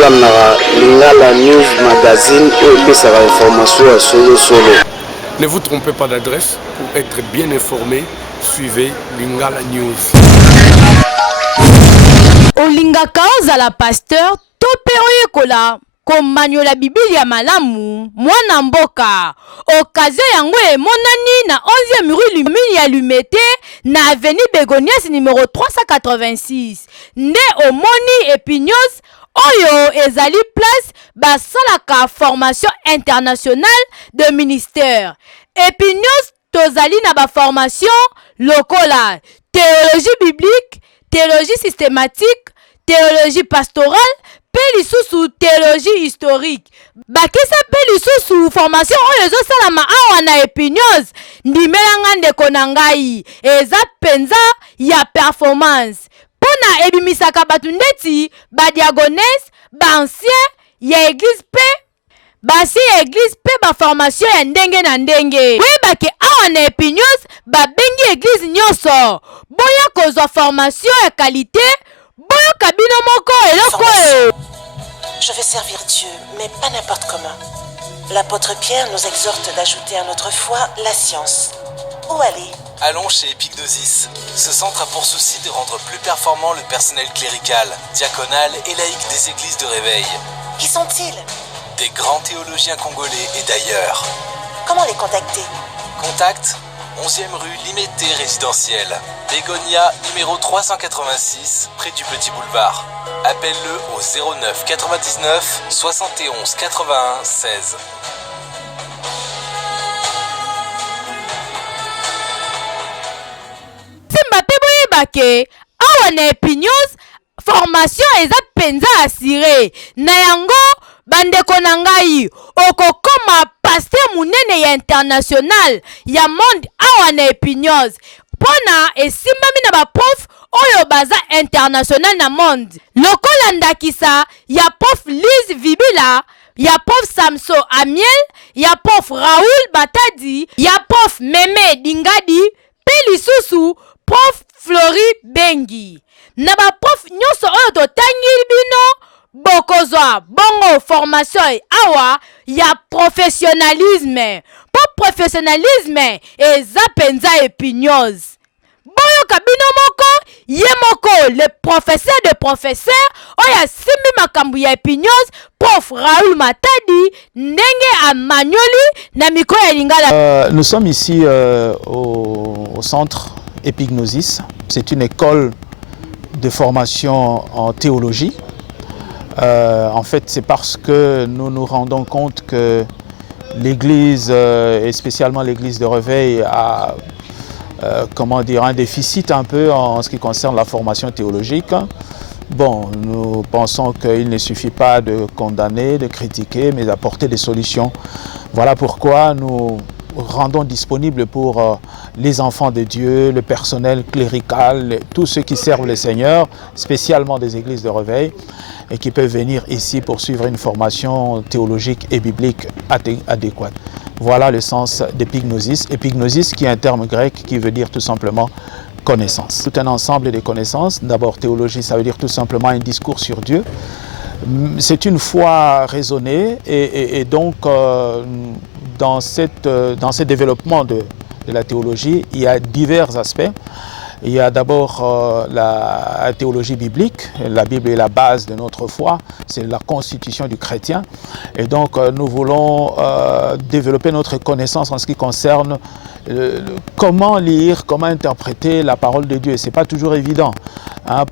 bolandaka Lingala News Magazine et epesaka information ya solo solo. Ne vous trompez pas d'adresse pour être bien informé. Suivez Lingala News. Olingaka ozala pasteur tope oyekola komanyola Biblia ya malamu mwana mboka. Occasion yango emonani na 11e rue Lumini ya Lumete na avenue Begonias numéro 386. Nde omoni Epignos oyo ezali place basalaka formation internationale de ministère. Epignos tozali na ba formation lokola théologie biblique, théologie systématique, théologie pastorale, pe lisusu théologie historique. Bakisa pe lisusu formation oyo ezosalama awa na Epignos ndimelanga ndeko na ngai eza penza ya performance pona ebimisaka batu ndeti badiagones baancien ya église pe basi ya église pe baformation ya ndenge na ndenge. Webake awa na Epignos babengi église nyonso boya kozwa formation ya qualité boya kabino moko eloko. Je vais servir Dieu, mais pas n'importe comment. L'apôtre Pierre nous exhorte d'ajouter à notre foi la science. Où aller? Allons chez Epignosis. Ce centre a pour souci de rendre plus performant le personnel clérical, diaconal et laïque des églises de réveil. Qui sont-ils? Des grands théologiens congolais et d'ailleurs. Comment les contacter? Contact 11e rue Limité résidentielle, Bégonia numéro 386, près du Petit Boulevard. Appelle-le au 09 99 71 81 16. Simbape boyebake awa na Epignos formation eza penza assuré na yango bandeko na ngai okokoma pasteur munene ya international ya monde awa na Epignos pona esimbami na baprof oyo baza international na monde lokola ndakisa ya prof Lise Vibila, ya prof Samso Amiel, ya prof Raoul Batadi, ya prof Meme Dingadi, pe lisusu prof Flori Bengi. Na ba prof nyonso oyo totangi bino bokozwa bongo formation awa ya professionnalisme. Po professionnalisme eza penza Epignos. Boyo kabino moko ye moko le professeur de professeur oya simbi makambu ya Epignos prof Raoul Matadi ndenge amanyoli na miko ya Lingala. Nous sommes ici au centre Epignosis. C'est une école de formation en théologie. En fait, c'est parce que nous nous rendons compte que l'Église, et spécialement l'Église de Réveil, a comment dire, un déficit un peu en ce qui concerne la formation théologique. Bon, nous pensons qu'il ne suffit pas de condamner, de critiquer, mais d'apporter des solutions. Voilà pourquoi nous rendons disponible pour les enfants de Dieu, le personnel clérical, tous ceux qui servent le Seigneur, spécialement des églises de réveil, et qui peuvent venir ici pour suivre une formation théologique et biblique adéquate. Voilà le sens d'Epignosis. Epignosis qui est un terme grec qui veut dire tout simplement connaissance. Tout un ensemble de connaissances. D'abord, théologie, ça veut dire tout simplement un discours sur Dieu. C'est une foi raisonnée et donc dans ce développement de la théologie, il y a divers aspects. Il y a d'abord la théologie biblique. La Bible est la base de notre foi, c'est la constitution du chrétien. Et donc nous voulons développer notre connaissance en ce qui concerne comment lire, comment interpréter la parole de Dieu. Ce n'est pas toujours évident. Hein,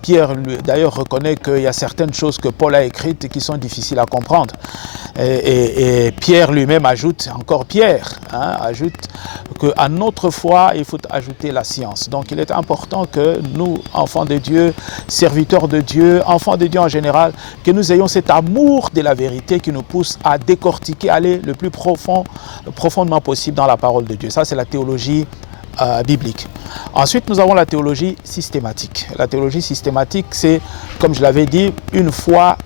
Pierre d'ailleurs reconnaît qu'il y a certaines choses que Paul a écrites qui sont difficiles à comprendre. Et Pierre lui-même ajoute, encore Pierre, hein, ajoute qu'à notre foi, il faut ajouter la science. Donc il est important que nous, enfants de Dieu, serviteurs de Dieu, enfants de Dieu en général, que nous ayons cet amour de la vérité qui nous pousse à décortiquer, aller le plus profondément possible dans la parole de Dieu. Ça, c'est la théologie biblique. Ensuite, nous avons la théologie systématique. La théologie systématique, c'est, comme je l'avais dit, une foi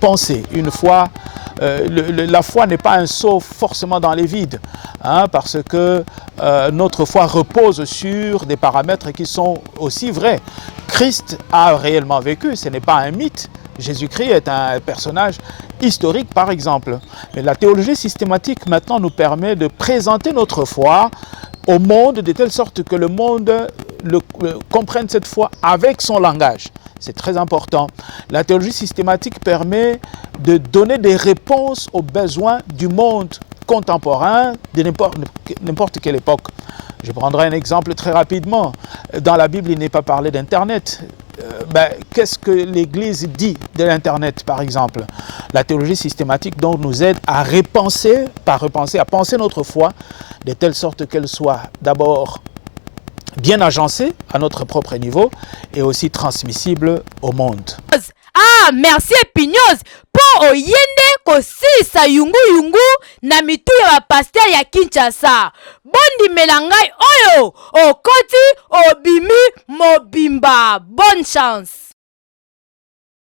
pensée, une foi. La foi n'est pas un saut forcément dans les vides, hein, parce que notre foi repose sur des paramètres qui sont aussi vrais. Christ a réellement vécu, ce n'est pas un mythe. Jésus-Christ est un personnage historique, par exemple. Mais la théologie systématique, maintenant, nous permet de présenter notre foi au monde de telle sorte que le monde comprenne cette foi avec son langage. C'est très important. La théologie systématique permet de donner des réponses aux besoins du monde contemporain de n'importe quelle époque. Je prendrai un exemple très rapidement. Dans la Bible, il n'est pas parlé d'Internet. Qu'est-ce que l'Église dit de l'Internet, par exemple? La théologie systématique donc nous aide à à penser notre foi de telle sorte qu'elle soit d'abord bien agencée à notre propre niveau et aussi transmissible au monde. Ah, merci Epignos po oyende kosilisa yungu na mitu ya bapaster ya Kinshasa. Bondimela ngai oyo okoti obimi mobimba. Bonne chance.